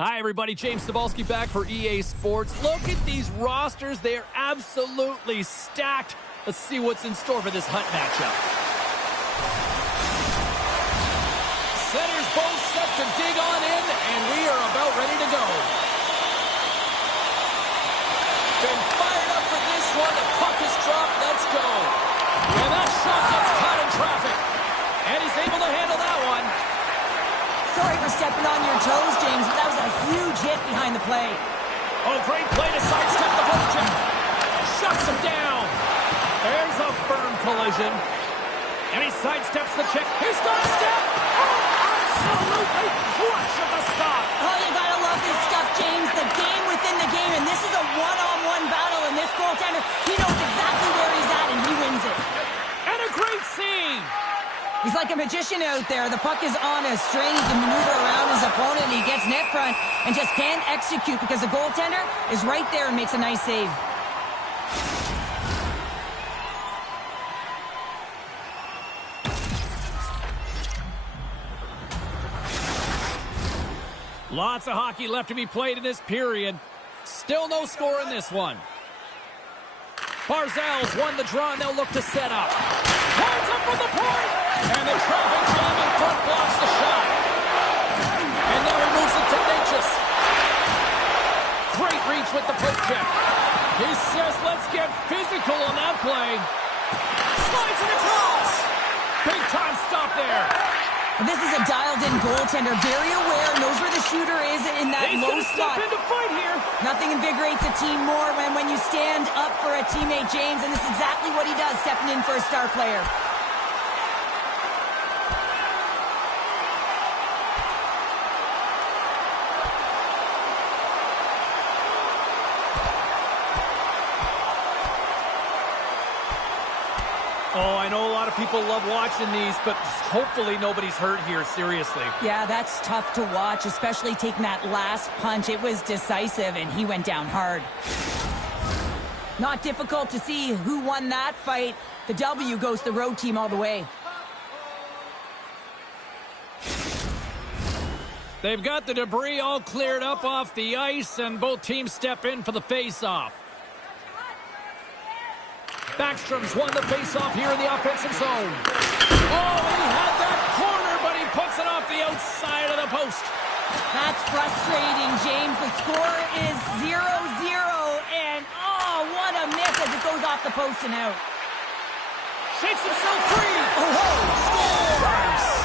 Hi, everybody. James Cebulski back for EA Sports. Look at these rosters. They are absolutely stacked. Let's see what's in store for this Hunt matchup. Centers both set to dig on in, and we are about ready to go. Been fired up for this one. The puck is dropped. Let's go. And that shot gets caught in traffic. And he's able to handle that one. Sorry for stepping on your toes, James, but that was a huge hit behind the play. Oh, great play to sidestep the poke check. Shuts him down. There's a firm collision. And he sidesteps the check. He's got a step. Oh, absolutely flush at the stop. Oh, you gotta love this stuff, James. The game within the game, and this is a one-on-one battle, and this goaltender, he knows exactly where he's at, and he wins it. And a great save. He's like a magician out there. The puck is on a string. He can maneuver around his opponent, and he gets net front and just can't execute because the goaltender is right there and makes a nice save. Lots of hockey left to be played in this period. Still no score in this one. Barzal's won the draw, and they'll look to set up. Hands up from the point! And the traffic jam in front blocks the shot. And now he moves it to Natchez. Great reach with the poke check. He says, let's get physical on that play. Slides it across. Big time stop there. This is a dialed-in goaltender, very aware, knows where the shooter is in that He's low gonna spot. step in to fight here. Nothing invigorates a team more when you stand up for a teammate, James, and this is exactly what he does, stepping in for a star player. Oh, I know a lot of people love watching these, but hopefully nobody's hurt here, seriously. Yeah, that's tough to watch, especially taking that last punch. It was decisive, and he went down hard. Not difficult to see who won that fight. The W goes to the road team all the way. They've got the debris all cleared up off the ice, and both teams step in for the face-off. Backstrom's won the face-off here in the offensive zone. Oh, he had that corner, but he puts it off the outside of the post. That's frustrating, James. The score is 0-0, and oh, what a miss as it goes off the post and out. Shakes himself free. Oh, scores!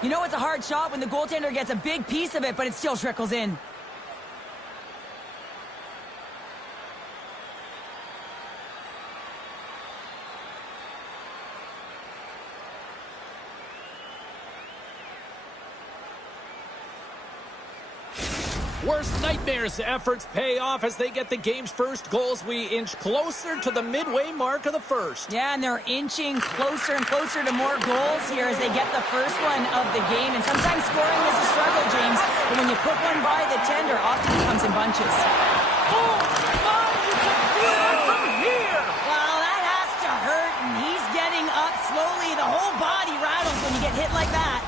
You know it's a hard shot when the goaltender gets a big piece of it, but it still trickles in. Worst nightmares efforts pay off as they get the game's first goals. We inch closer to the midway mark of the first. Yeah, and they're inching closer and closer to more goals here as they get the first one of the game. And sometimes scoring is a struggle, James. But when you put one by the tender, often it comes in bunches. Oh, my, you can feel it from here. Well, that has to hurt, and he's getting up slowly. The whole body rattles when you get hit like that.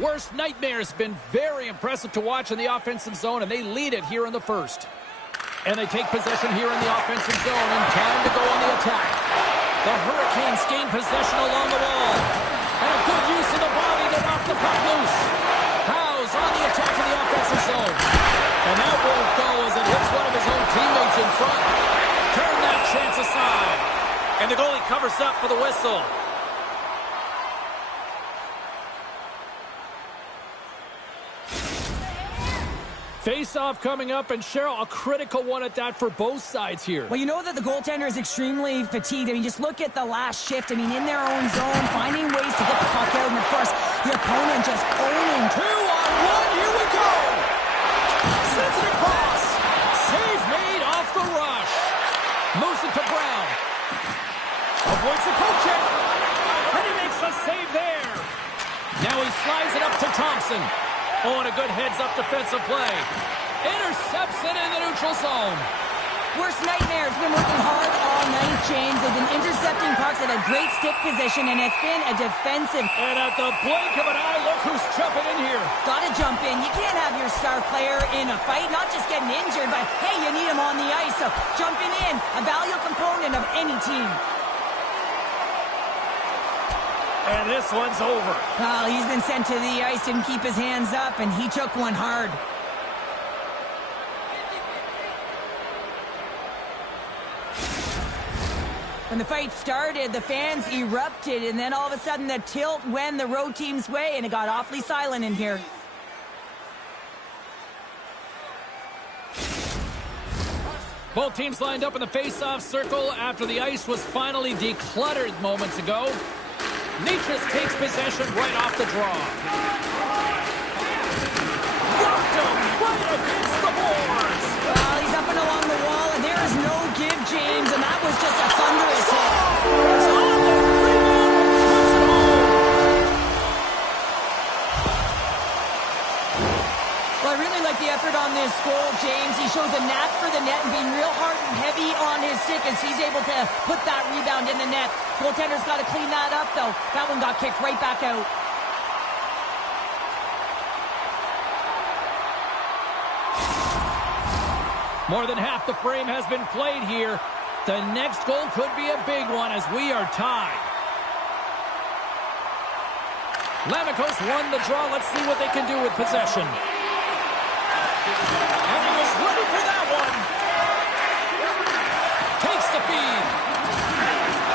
Worst nightmares been very impressive to watch in the offensive zone, and they lead it here in the first. And they take possession here in the offensive zone, and time to go on the attack. The Hurricanes gain possession along the wall. And a good use of the body to knock the puck loose. Howe's on the attack in the offensive zone. And that won't go as it hits one of his own teammates in front. Turn that chance aside. And the goalie covers up for the whistle. Face-off coming up, and Cheryl, a critical one at that for both sides here. Well, you know that the goaltender is extremely fatigued. I mean, just look at the last shift. I mean, in their own zone, finding ways to get the puck out, and of course, the opponent just owning. 2-on-1, here we go! Sends it across. Save made off the rush. Moves it to Brown. Avoids the poke check. And he makes the save there. Now he slides it up to Thompson. Oh, and a good heads-up defensive play. Intercepts it in the neutral zone. Worst nightmare's been working hard all night, James. They've been intercepting pucks at a great stick position, and it's been a defensive... And at the blink of an eye, look who's jumping in here. Gotta jump in. You can't have your star player in a fight, not just getting injured, but, hey, you need him on the ice. So jumping in, a valuable component of any team. And this one's over. Well, he's been sent to the ice, didn't keep his hands up, and he took one hard. When the fight started, the fans erupted, and then all of a sudden the tilt went the road team's way, and it got awfully silent in here. Both teams lined up in the face-off circle after the ice was finally decluttered moments ago. Nitras takes possession right off the draw. Rocked him right against the boards. Well, he's up and along the wall, and there is no give, James, and that was just a thunderous hit. It's on the rebound and puts it home. Well, I really like the effort on this goal, James. He shows a knack for the net and being real hard and heavy on his stick as he's able to put that rebound in the net. Goaltender's got to clean that up, though. That one got kicked right back out. More than half the frame has been played here. The next goal could be a big one as we are tied. Lamikos won the draw. Let's see what they can do with possession. And he was ready for that one. Takes the feed.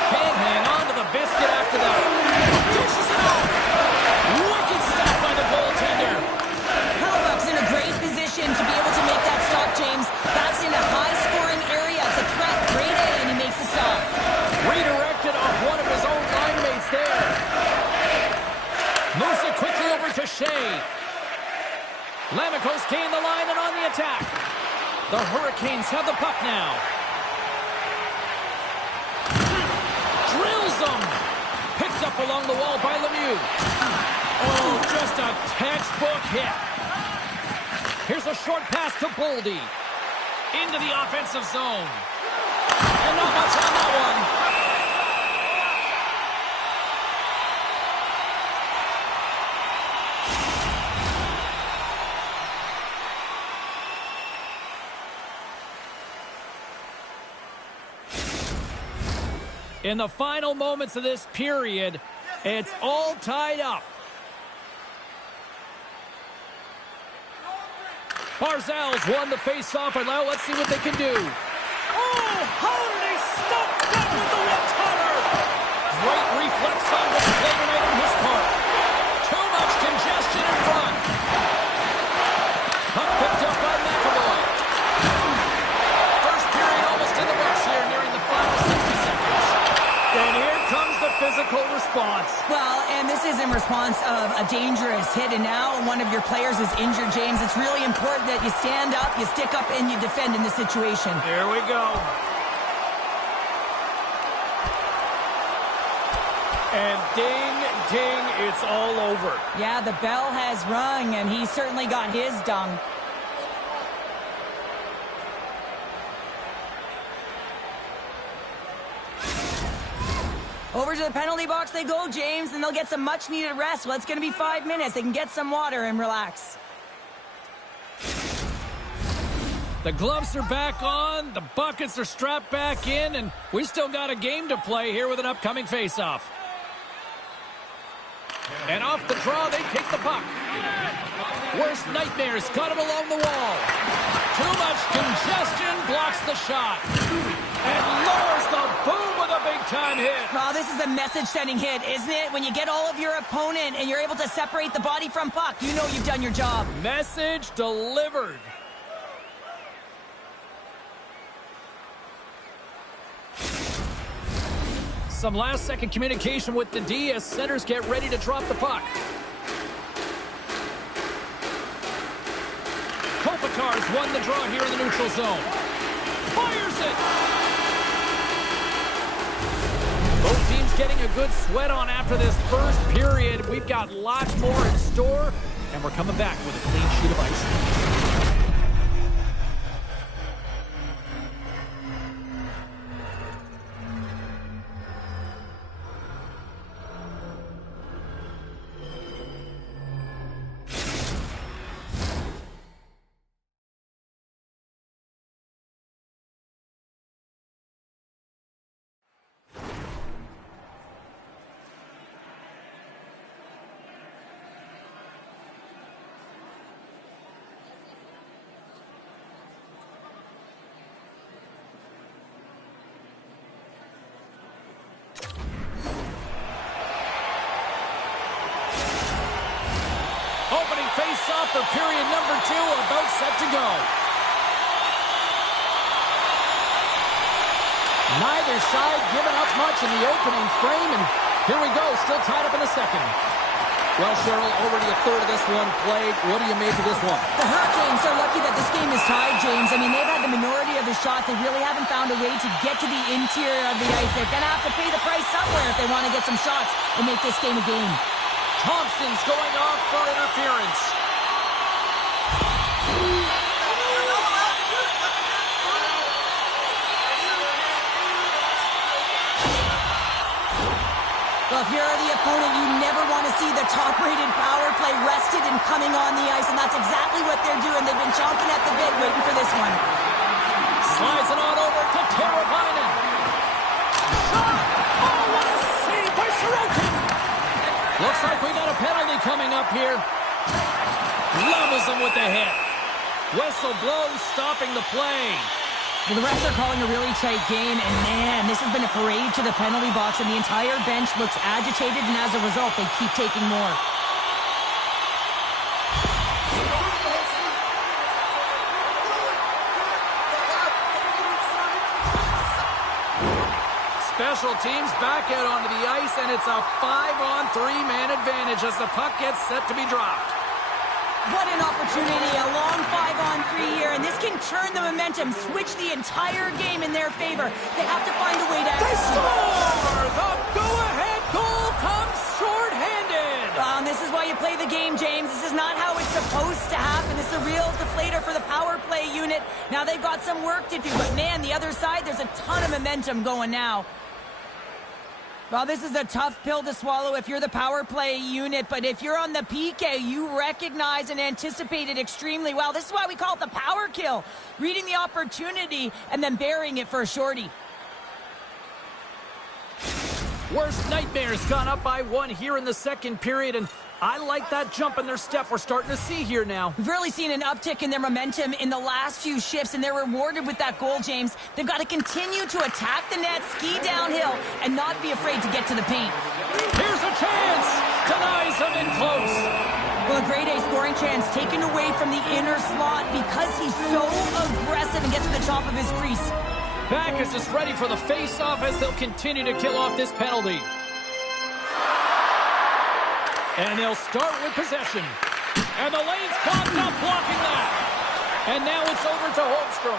Can't hang on to the biscuit after that. Dishes it out. Wicked stop by the goaltender. Hellbuck's in a great position to be able to make that stop, James. That's in a high-scoring area. It's a threat, grade A, and he makes the stop. Redirected off one of his own line mates there. Moves it quickly over to Shea. Lamikos gained the line and on the attack. The Hurricanes have the puck now. Drills them. Picked up along the wall by Lemieux. Oh, just a textbook hit. Here's a short pass to Boldy. Into the offensive zone. And not much on that one. In the final moments of this period, it's all tied up. Barzal's won the face-off, and now let's see what they can do. Oh, how did he stop that with the one-timer? Great reflex on display tonight on his part. Too much congestion in front. Puck picked up by McAvoy. First period almost in the books here, nearing the final 60 seconds. And here comes the physical response. Well, and this is in response of a dangerous hit, and now one of your players is injured, James. It's really important that you stand up, you stick up, and you defend in this situation. Here we go. And ding, ding, it's all over. Yeah, the bell has rung, and he certainly got his dung. Over to the penalty box they go, James, and they'll get some much-needed rest. Well, it's going to be 5 minutes. They can get some water and relax. The gloves are back on, the buckets are strapped back in, and we still got a game to play here with an upcoming face-off. And off the draw, they take the puck. Worst nightmares cut him along the wall. Too much congestion blocks the shot. And lowers the boom with a big-time hit. Well, this is a message-sending hit, isn't it? When you get all of your opponent and you're able to separate the body from puck, you know you've done your job. Message delivered. Some last-second communication with the D as centers get ready to drop the puck. Kopitar's won the draw here in the neutral zone. Fires it! Both teams getting a good sweat on after this first period. We've got lots more in store, and we're coming back with a clean sheet of ice. Opening face-off for period number 2, about set to go. Neither side giving up much in the opening frame, and here we go, still tied up in the second. Well, Cheryl, already a third of this one played. What do you make of this one? The Hurricanes are lucky that this game is tied, James. I mean, they've had the minority of the shots. They really haven't found a way to get to the interior of the ice. They're going to have to pay the price somewhere if they want to get some shots and make this game a game. Thompson's going off for interference. Well, if you're the opponent, you never want to see the top-rated power play rested and coming on the ice, and that's exactly what they're doing. They've been chomping at the bit waiting for this one. Slides it on over to Teravainen. Shot! Oh, what a save by Sorokin! Looks like we got a penalty coming up here. Levels him with the hit. Whistle blows, stopping the play. Well, the refs are calling a really tight game, and man, this has been a parade to the penalty box, and the entire bench looks agitated, and as a result, they keep taking more. Special teams back out onto the ice, and it's a 5-on-3-man advantage as the puck gets set to be dropped. What an opportunity, a long 5-on-3 here, and this can turn the momentum, switch the entire game in their favor. They have to find a way to They score! The go-ahead goal comes short-handed! And this is why you play the game, James. This is not how it's supposed to happen. This is a real deflator for the power play unit. Now they've got some work to do, but man, the other side, there's a ton of momentum going now. Well, this is a tough pill to swallow if you're the power play unit, but if you're on the PK, you recognize and anticipate it extremely well. This is why we call it the power kill. Reading the opportunity and then burying it for a shorty. Worst nightmares gone up by 1 here in the second period, and I like that jump in their step we're starting to see here now. We've really seen an uptick in their momentum in the last few shifts, and they're rewarded with that goal, James. They've got to continue to attack the net, ski downhill, and not be afraid to get to the paint. Here's a chance! Denies him in close. Well, a grade A scoring chance taken away from the inner slot because he's so aggressive and gets to the top of his crease. Backus is ready for the face-off as they'll continue to kill off this penalty. And they'll start with possession. And the lane's clogged up, blocking that. And now it's over to Holmstrom.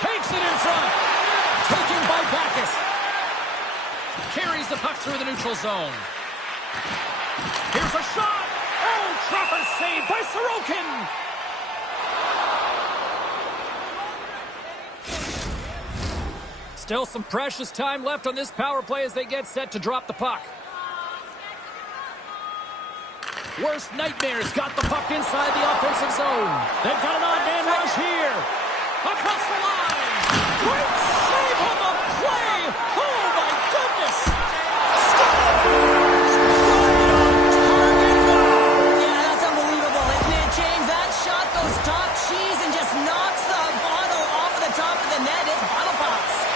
Takes it in front. Taken by Backus. Carries the puck through the neutral zone. Here's a shot. Oh, trapper saved by Sorokin. Still some precious time left on this power play as they get set to drop the puck. Worst nightmares got the puck inside the offensive zone. They've got an odd man rush here. Across the line. Great save on the play. Oh, my goodness. Yeah, that's unbelievable, isn't it, James? That shot goes top cheese and just knocks the bottle off of the top of the net. It's bottle pops.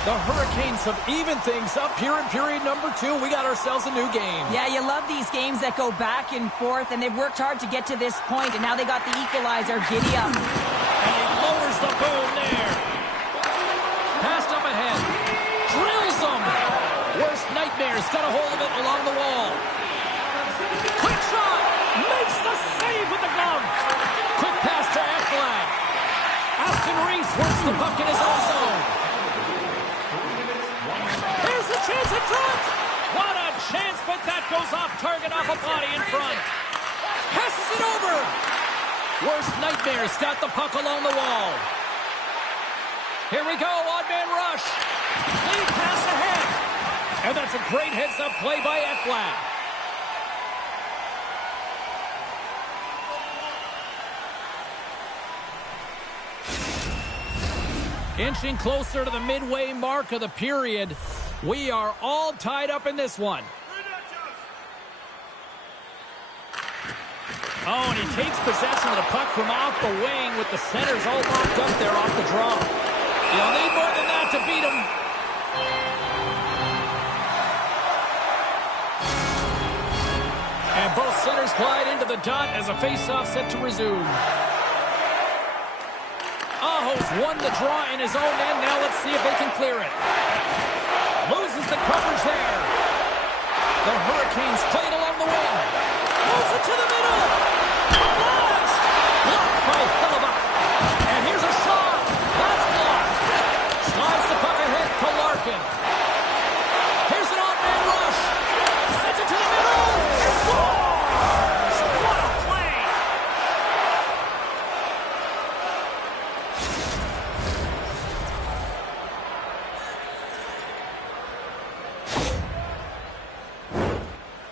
The Hurricanes have evened things up here in period number 2. We got ourselves a new game. Yeah, you love these games that go back and forth, and they've worked hard to get to this point, and now they got the equalizer. Giddy up. And he lowers the boom there. Passed up ahead. Drills them. Worst nightmares. Got a hold of it along the wall. Quick shot. Makes the save with the glove. Quick pass to Ekblad. Aston Reese works the puck in his own zone. Here's a chance in front. What a chance, but that goes off target, off a body in front. Passes it over. Worst nightmares got the puck along the wall. Here we go, odd man rush. Lead pass ahead. And that's a great heads-up play by Ekblad. Inching closer to the midway mark of the period. We are all tied up in this one. Oh, and he takes possession of the puck from off the wing with the centers all locked up there off the draw. You'll need more than that to beat him. And both centers glide into the dot as a face-off set to resume. Aho's won the draw in his own end. Now let's see if they can clear it. Loses the coverage there. The Hurricanes play it along the wing. Moves it to the middle. A blast. Blocked by Hellebuyck. And here's a shot. That's blocked. Slides the puck ahead to Larkin. Here's an off-man rush. Sends it to the middle. Scores. What a play.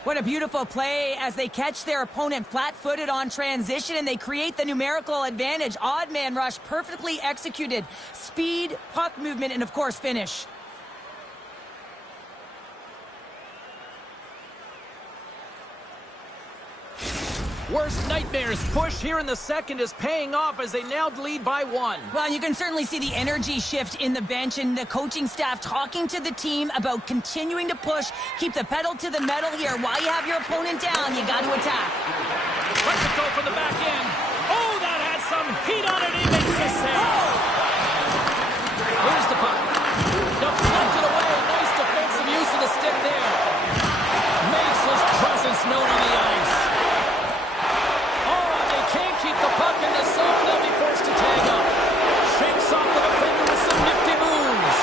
What a beautiful play as they catch their opponent flat-footed on transition, and they create the numerical advantage. Odd man rush, perfectly executed. Speed, puck movement, and of course finish. Worst nightmares push here in the second is paying off as they now lead by 1. Well, you can certainly see the energy shift in the bench and the coaching staff talking to the team about continuing to push, keep the pedal to the metal here. While you have your opponent down, you got to attack. Let's go for the back end. Oh, that had some heat on it. He makes the save. Here's the puck. Deflected away. Nice defensive use of the stick there. Makes his presence known on the ice. Keep the puck in the zone, they'll be forced to tag up. Shakes off the defender with some nifty moves.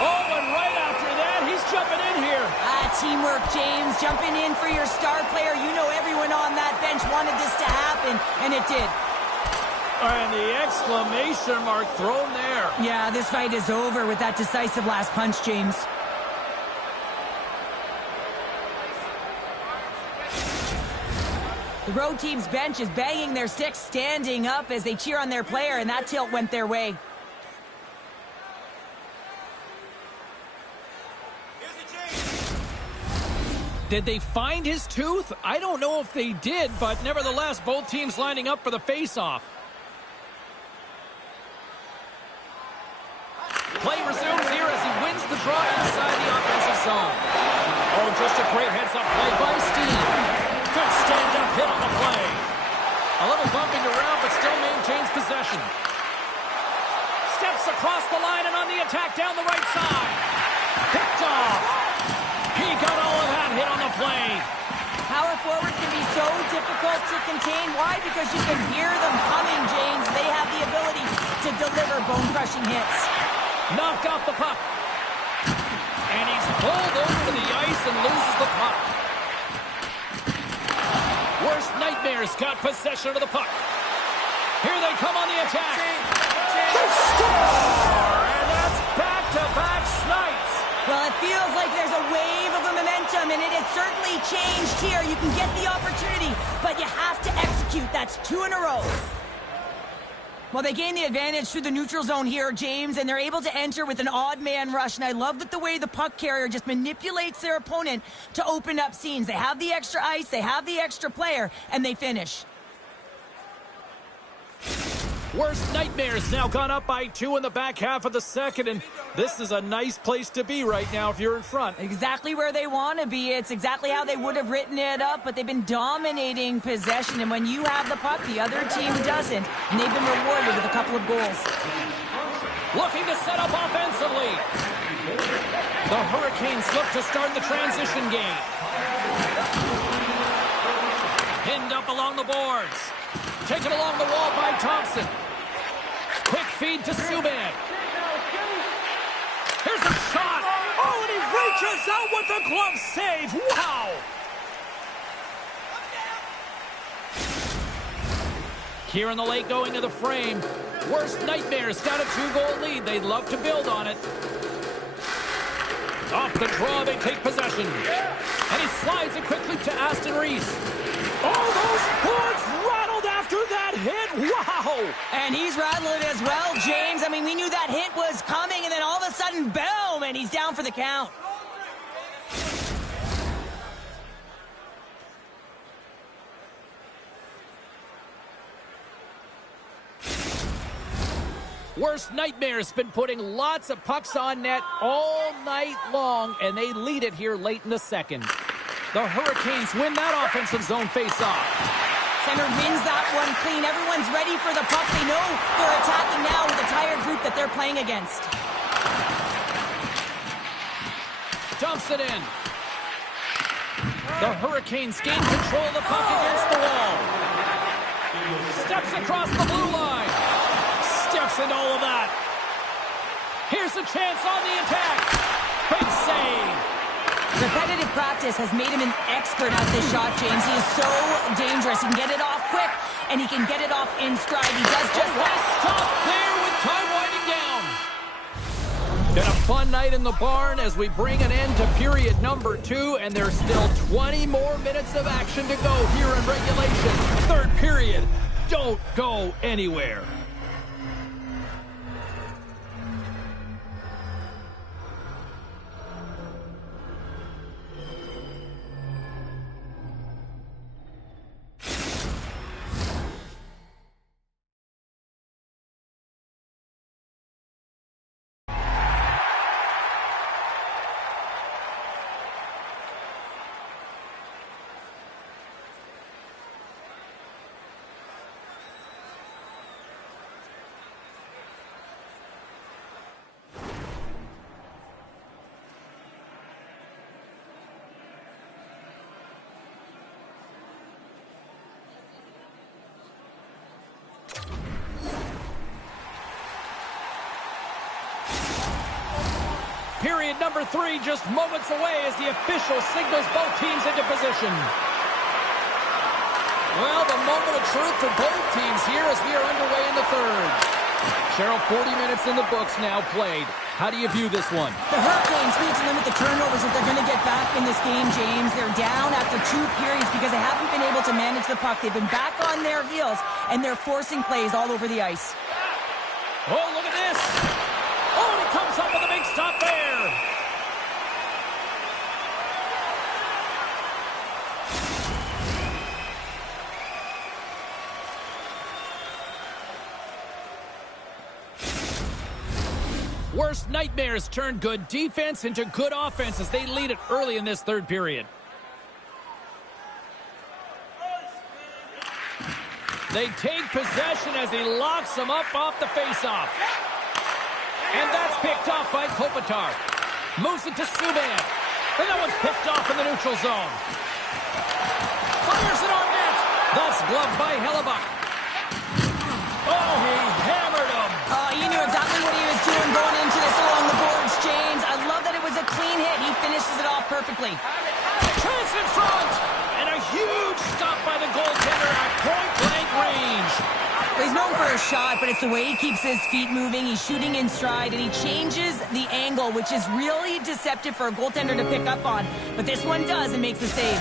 Oh, and right after that, he's jumping in here. Teamwork, James. Jumping in for your star player. You know everyone on that bench wanted this to happen, and it did. And the exclamation mark thrown there. Yeah, this fight is over with that decisive last punch, James. The road team's bench is banging their sticks, standing up as they cheer on their player, and that tilt went their way. Did they find his tooth? I don't know if they did, but nevertheless, both teams lining up for the face-off. Play resumes here as he wins the draw inside the offensive zone. Oh, just a great heads-up play by Steve. Good stand-up hit on the play. A little bumping around, but still maintains possession. Steps across the line and on the attack down the right side. Picked off. He got all of that hit on the play. Power forwards can be so difficult to contain. Why? Because you can hear them coming, James. They have the ability to deliver bone-crushing hits. Knocked off the puck. And he's pulled over to the ice and loses the puck. Worst nightmares got possession of the puck. Here they come on the attack. They score! And that's back-to-back snipes. Well, it feels like there's a wave of momentum, and it has certainly changed here. You can get the opportunity, but you have to execute. That's 2 in a row. Well, they gain the advantage through the neutral zone here, James, and they're able to enter with an odd man rush. And I love that the way the puck carrier just manipulates their opponent to open up scenes. They have the extra ice, they have the extra player, and they finish. Worst nightmares now gone up by 2 in the back half of the second, and this is a nice place to be right now if you're in front. Exactly where they want to be. It's exactly how they would have written it up, but they've been dominating possession, and when you have the puck, the other team doesn't, and they've been rewarded with a couple of goals. Looking to set up offensively. The Hurricanes look to start the transition game. Pinned up along the boards. Taken along the wall by Thompson. Quick feed to Subban. Here's a shot. Oh, and he reaches out with a glove save. Wow. Here in the late going of the frame. Worst nightmares got a 2-goal lead. They'd love to build on it. Off the draw, they take possession. And he slides it quickly to Aston Reese. Oh, those boards rattled after that hit. Wow. And he's rattling as well, James. I mean, we knew that hit was coming, and then all of a sudden, boom, and he's down for the count. Worst nightmares been putting lots of pucks on net all night long, and they lead it here late in the second. The Hurricanes win that offensive zone face-off. Center wins that one clean. Everyone's ready for the puck. They know they're attacking now with the tired group that they're playing against. Dumps it in. The Hurricanes gain control of the puck against the wall. Steps across the blue line. Steps into all of that. Here's a chance on the attack. Big save. Repetitive practice has made him an expert at this shot, James. He is so dangerous. He can get it off quick, and he can get it off in stride. He does just that. Stop there with time winding down. Been a fun night in the barn as we bring an end to period number 2, and there's still 20 more minutes of action to go here in regulation. Third period. Don't go anywhere. Period number 3 just moments away as the official signals both teams into position. Well, the moment of truth for both teams here as we are underway in the third. Cheryl, 40 minutes in the books now played. How do you view this one? The Hurricanes need to limit the turnovers if they're going to get back in this game, James. They're down after 2 periods because they haven't been able to manage the puck. They've been back on their heels, and they're forcing plays all over the ice. Oh, look at this. Oh, and he comes up with a big stop there. Worst nightmares turn good defense into good offense as they lead it early in this third period. They take possession as he locks them up off the faceoff. And that's picked off by Kopitar. Moves it to Subban. And that one's picked off in the neutral zone. Fires it on net. That's gloved by Hellebuck. Oh, he hammered him. He knew exactly what he was doing going into this along the boards, James. I love that it was a clean hit. He finishes it off perfectly. Chance in front. And a huge stop by the goaltender at point-blank range. He's known for a shot, but it's the way he keeps his feet moving. He's shooting in stride, and he changes the angle, which is really deceptive for a goaltender to pick up on. But this one does and makes the save.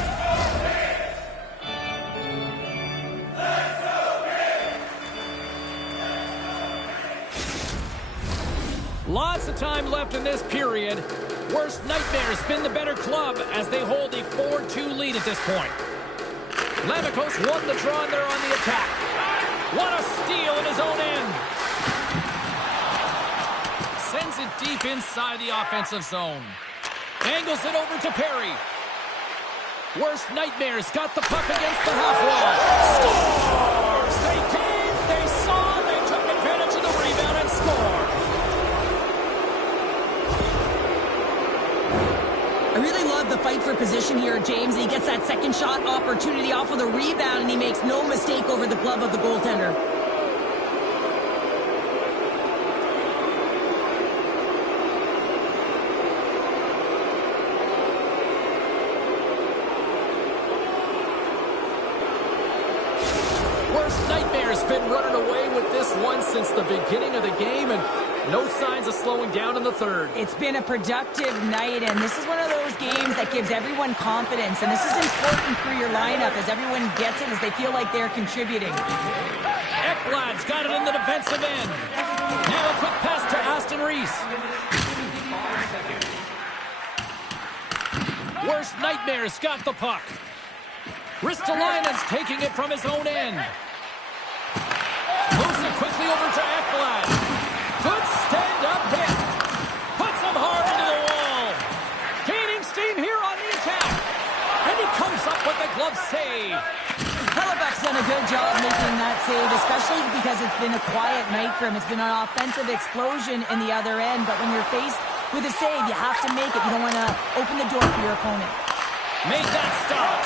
Lots of time left in this period. Worst nightmares been the better club as they hold a 4-2 lead at this point. Lamikos won the draw and they're on the attack. What a steal in his own end. Sends it deep inside the offensive zone. Angles it over to Perry. Worst nightmares got the puck against the half wall. Scores! They did! They saw! They took advantage of the rebound and scored. I really love the fight for position here, James. He gets that second shot opportunity off of the rebound, and he makes no mistake over the glove of the goaltender. Worst nightmare's been running away with this one since the beginning of the game, and no signs of slowing down in the third. It's been a productive night, and this is one of those games that gives everyone confidence, and this is important for your lineup as everyone gets it, as they feel like they're contributing. Ekblad's got it in the defensive end. Now a quick pass to Aston Reese. Worst nightmare's got the puck. Ristolainen's taking it from his own end. Moves it quickly over to Ekblad. Good stand-up hit. Puts him hard into the wall. Gaining steam here on the attack. And he comes up with the glove save. Hellebuck's done a good job making that save, especially because it's been a quiet night for him. It's been an offensive explosion in the other end, but when you're faced with a save, you have to make it. You don't want to open the door for your opponent. Made that stop.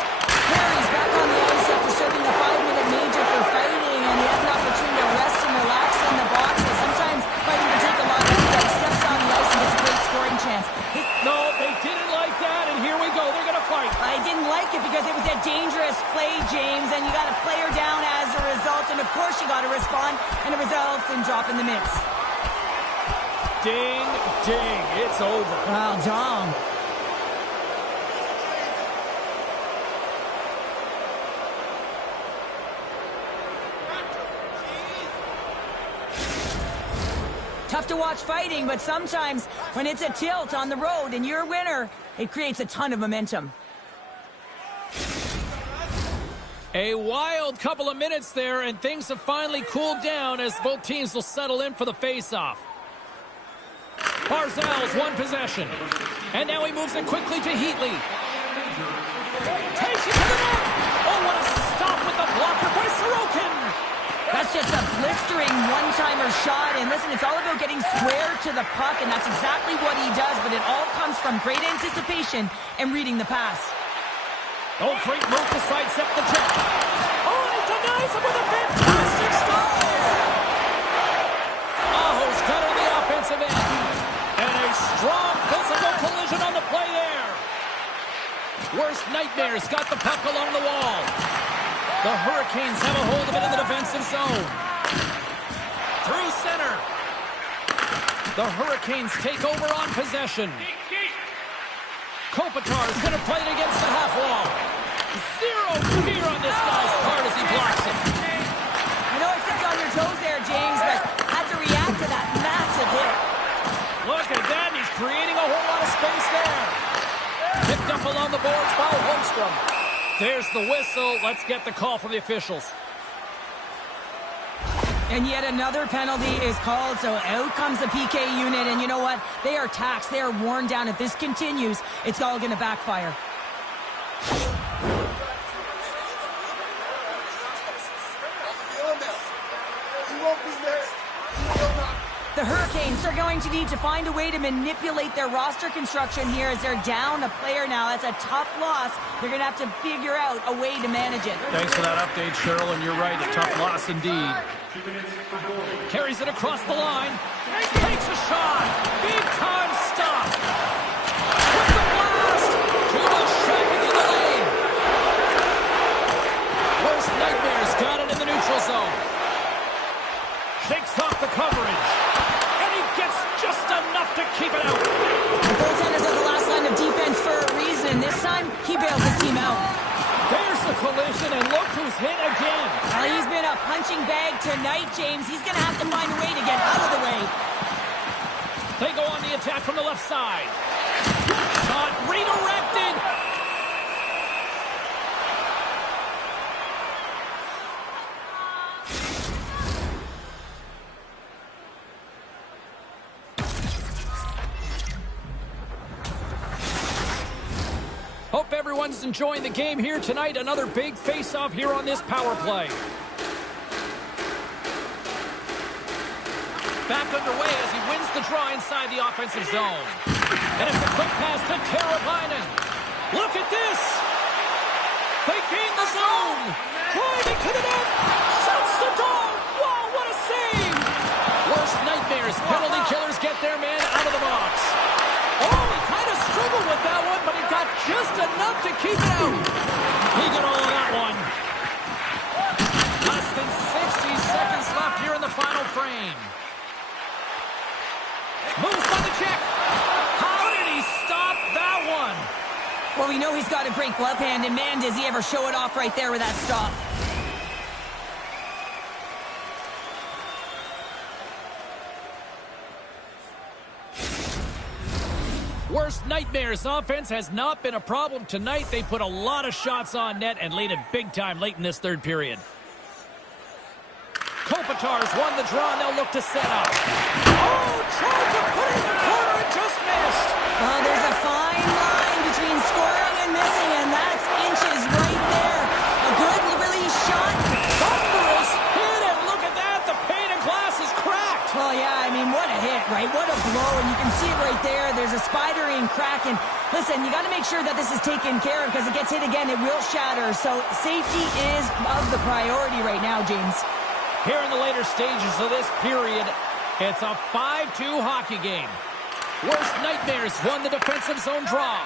Perry's back on the ice after serving a 5-minute major for fighting, and he has an opportunity to rest and relax in the box. And sometimes fighting can take a lot of effort. He steps on the ice and gets a great scoring chance. No, they didn't like that, and here we go. They're going to fight. I didn't like it because it was a dangerous play, James, and you got a player down as a result, and of course you got to respond, and it results in dropping the mitts. Ding, ding, it's over. Wow, Dom. Tough to watch fighting, but sometimes when it's a tilt on the road and you're a winner, it creates a ton of momentum. A wild couple of minutes there, and things have finally cooled down as both teams will settle in for the face-off. Barzal's one possession. And now he moves it quickly to Heatley. Takes it to the net! Oh, what a stop with the blocker by Sorokin! That's just a blistering one-timer shot, and listen, it's all about getting square to the puck, and that's exactly what he does, but it all comes from great anticipation and reading the pass. Oh, great move to sidestep the check. Oh, and he denies him with a fantastic stop there! Aho's got it on the offensive end. And a strong physical collision on the play there. Worst nightmares got the puck along the wall. The Hurricanes have a hold of it in the defensive zone. Through center. The Hurricanes take over on possession. Kopitar's going to play it against the half wall. Zero fear on this guy's part as he blocks it. I know I stepped on your toes there, James, but had to react to that massive hit. Look at that. He's creating a whole lot of space there. Picked up along the boards by Holmstrom. There's the whistle. Let's get the call from the officials. And yet another penalty is called, so out comes the PK unit, and you know what? They are taxed. They are worn down. If this continues, it's all going to backfire. The Hurricanes are going to need to find a way to manipulate their roster construction here as they're down a player now. That's a tough loss. They're going to have to figure out a way to manage it. Thanks for that update, Cheryl, and you're right. A tough loss indeed. Carries it across the line. Takes a shot. Big time stop. With the blast. Too much traffic in the lane. Worst nightmares got it in the neutral zone. Shakes off the coverage. And he gets just enough to keep it out. The goaltenders are the last line of defense for a reason. This time, he bails his team out. There's the collision, and look who's hit again. Well, he's been a punching bag tonight, James. He's going to have to find a way to get out of the way. They go on the attack from the left side. Shot redirected. Everyone's enjoying the game here tonight. Another big face-off here on this power play. Back underway as he wins the draw inside the offensive zone. And it's a quick pass to Teravainen. Look at this! They gain the zone! Driving to the net! Shuts the door! Wow, what a save! Worst nightmares. Penalty killers get their man out of the box. Oh, he kind of struggled with that one, but he got just enough to keep it out. He got all of that one. Less than 60 seconds left here in the final frame. Moves by the check. How did he stop that one? Well, we know he's got a great glove hand, and man, does he ever show it off right there with that stop. Worst nightmares. Offense has not been a problem tonight. They put a lot of shots on net and laid it big time late in this third period. Kopitar's won the draw, and they'll look to set up. Oh, tried to put it in the corner and just missed. Oh, there's a fine line between scoring and missing, and that's inches right there. A good release shot. Thunderous hit, and look at that. The pane of glass is cracked. Well, yeah, I mean, what a hit, right? What a blow, and you can see it right there. There's a spidering crack, and listen, you got to make sure that this is taken care of because it gets hit again, it will shatter. So safety is of the priority right now, James. Here in the later stages of this period, it's a 5-2 hockey game. Worst nightmares won the defensive zone draw.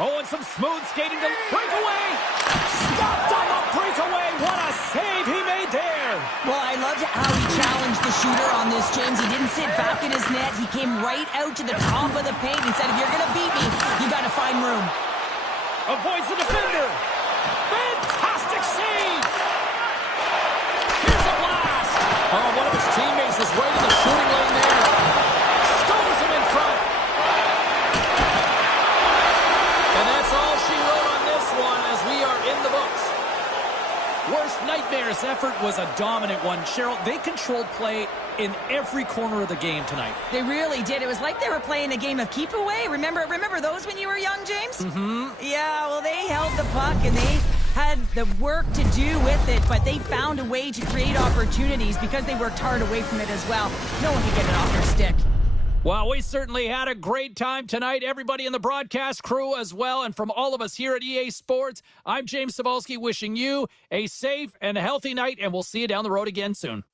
Oh, and some smooth skating to breakaway. Stopped on the breakaway. What a save he made there. Well, I loved how he challenged the shooter on this, James. He didn't sit back in his net. He came right out to the top of the paint and said, if you're going to beat me, you got to find room. Avoids the defender. Fantastic save. Here's a blast. Oh, one of his teammates was right in the shooting lane there. Stones him in front. And that's all she wrote on this one as we are in the books. Worst nightmares effort was a dominant one. Cheryl, they controlled play in every corner of the game tonight. They really did. It was like they were playing a game of keep away. Remember those when you were young, James? Mm-hmm. Yeah, well, they held the puck and they had the work to do with it, but they found a way to create opportunities because they worked hard away from it as well. No one could get it off their stick. Well, we certainly had a great time tonight. Everybody in the broadcast crew as well. And from all of us here at EA Sports, I'm James Cebulski wishing you a safe and healthy night, and we'll see you down the road again soon.